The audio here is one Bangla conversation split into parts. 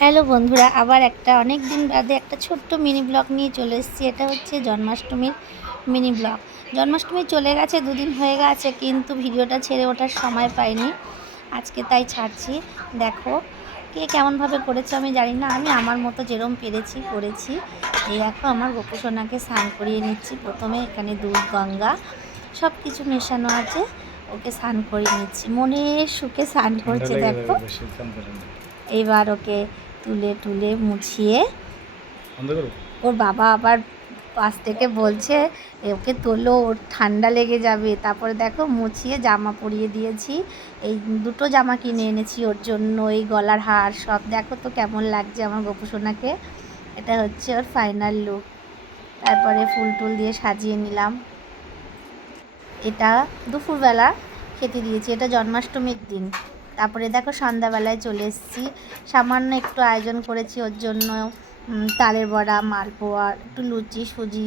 হ্যালো বন্ধুরা, আবার একটা অনেক দিন বাদে একটা ছোট্ট মিনি ব্লগ নিয়ে চলে এসেছি। এটা হচ্ছে জন্মাষ্টমীর মিনি ব্লগ। জন্মাষ্টমী চলে গেছে, দুদিন হয়ে গেছে, কিন্তু ভিডিওটা ছেড়ে ওঠার সময় পাইনি। আজকে তাই ছাড়ছি। দেখো কে কেমনভাবে করেছে আমি জানি না, আমি আমার মতো যেরম পেরেছি করেছি। এই দেখো আমার গোপুসোনাকে স্নান করিয়ে নিচ্ছি। প্রথমে এখানে দুধ, গঙ্গা সব কিছু মেশানো আছে, ওকে স্নান করিয়ে নিচ্ছি। মনের সুখে স্নান করছে দেখো। এইবার ওকে তুলে তুলে মুছিয়ে ওর বাবা আবার পাশ থেকে বলছে ওকে তোলো, ওর ঠান্ডা লেগে যাবে। তারপরে দেখো মুছিয়ে জামা পরিয়ে দিয়েছি। এই দুটো জামা কিনে এনেছি ওর জন্য, এই গলার হার সব। দেখো তো কেমন লাগছে আমার গোপুসোনাকে। এটা হচ্ছে ওর ফাইনাল লুক। তারপরে ফুল টুল দিয়ে সাজিয়ে নিলাম। এটা দুপুরবেলা খেতে দিয়েছি, এটা জন্মাষ্টমীর দিন। তারপরে দেখো সন্ধ্যাবেলায় চলে এসেছি। সামান্য একটু আয়োজন করেছি ওর জন্য, তালের বড়া, মালপোয়া, একটু লুচি, সুজি।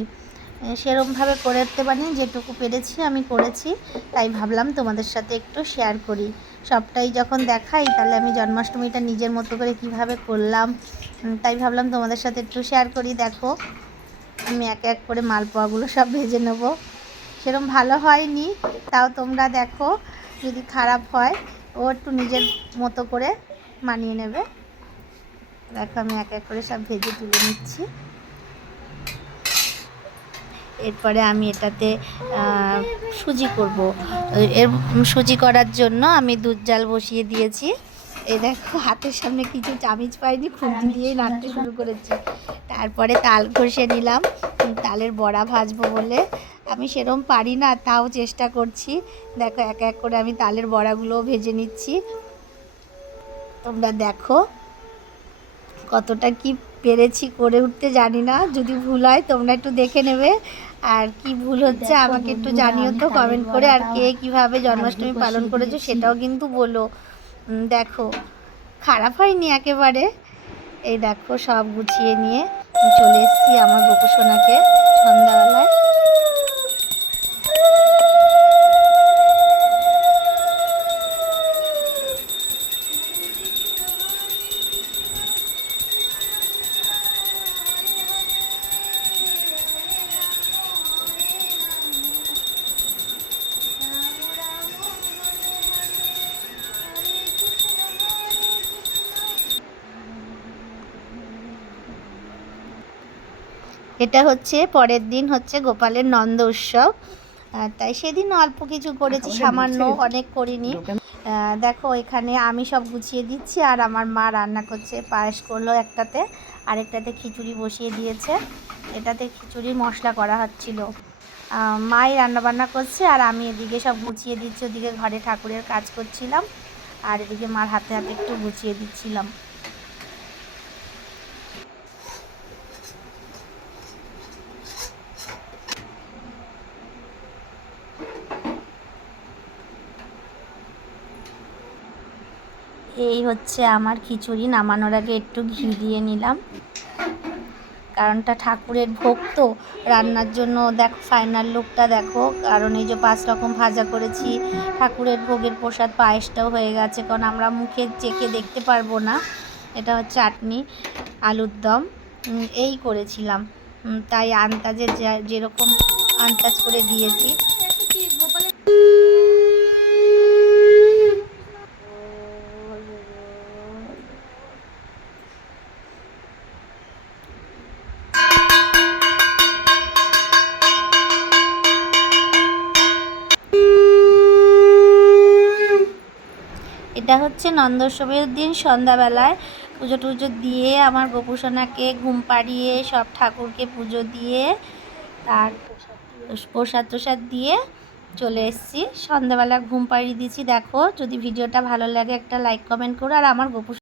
সেরমভাবে করে উঠতে পারিনি, যেটুকু পেরেছি আমি করেছি। তাই ভাবলাম তোমাদের সাথে একটু শেয়ার করি। সবটাই যখন দেখাই, তাহলে আমি জন্মাষ্টমীটা নিজের মতো করে কিভাবে করলাম, তাই ভাবলাম তোমাদের সাথে একটু শেয়ার করি। দেখো আমি এক এক করে মালপোয়াগুলো সব ভেজে নেব। সেরকম ভালো হয়নি, তাও তোমরা দেখো, যদি খারাপ হয় ও একটু নিজের মতো করে মানিয়ে নেবে। দেখো আমি এক এক করে সব ভেজে তুলে নিচ্ছি। এরপরে আমি এটাতে সুজি করব। এর সুজি করার জন্য আমি দুধ জাল বসিয়ে দিয়েছি। এই দেখো হাতের সামনে কিছু চামিচ পাইনি, খুন্তি দিয়েই নাড়তে শুরু করেছি। তারপরে তাল ঘষে নিলাম, তালের বড়া ভাজবো বলে। আমি সেরম পারি না, তাও চেষ্টা করছি। দেখো এক এক করে আমি তালের বড়াগুলোও ভেজে নিচ্ছি। তোমরা দেখো কতটা কি পেরেছি করে উঠতে, জানি না। যদি ভুল হয় তোমরা একটু দেখে নেবে, আর কি ভুল হচ্ছে আমাকে একটু জানিও তো কমেন্ট করে। আর কে কীভাবে জন্মাষ্টমী পালন করেছো সেটাও কিন্তু বলো। দেখো খারাপ হয়নি একেবারে। এই দেখো সব গুছিয়ে নিয়ে চলে এসেছি আমার গোপুসোনাকে সন্ধ্যাবেলায়। এটা হচ্ছে পরের দিন হচ্ছে গোপালের নন্দ উৎসব, তাই সেদিন অল্প কিছু করেছি, সামান্য, অনেক করিনি। দেখো এখানে আমি সব গুছিয়ে দিচ্ছি, আর আমার মা রান্না করছে। পায়েস করলো একটাতে, আরেকটাতে খিচুড়ি বসিয়ে দিয়েছে। এটাতে খিচুড়ির মশলা করা হচ্ছিল। মাই রান্নাবান্না করছে, আর আমি এদিকে সব গুছিয়ে দিচ্ছি। ওদিকে ঘরে ঠাকুরের কাজ করছিলাম, আর এদিকে মার হাতে হাতে একটু গুছিয়ে দিচ্ছিলাম। এই হচ্ছে আমার খিচুড়ি। নামানোর আগে একটু ঘি দিয়ে নিলাম, কারণটা ঠাকুরের ভোগ তো। রান্নার জন্য দেখো ফাইনাল লুকটা দেখো, কারণ এই যে 5 রকম ভাজা করেছি। ঠাকুরের ভোগের প্রসাদ পায়েসটাও হয়ে গেছে, কারণ আমরা মুখে চেখে দেখতে পারবো না। এটা হচ্ছে চাটনি, আলুর দম, এই করেছিলাম। তাই আন্দাজে যেরকম আন্দাজ করে দিয়েছি। এটা হচ্ছে নন্দোৎসবের দিন সন্ধ্যাবেলায় পুজো টুজো দিয়ে আমার গোপুসোনাকে ঘুম পাড়িয়ে সব ঠাকুরকে পুজো দিয়ে তার প্রসাদ টোসাদ দিয়ে চলে এসেছি। সন্ধ্যাবেলা ঘুম পাড়িয়ে দিয়েছি। দেখো যদি ভিডিওটা ভালো লাগে একটা লাইক কমেন্ট করো। আর আমার গোপু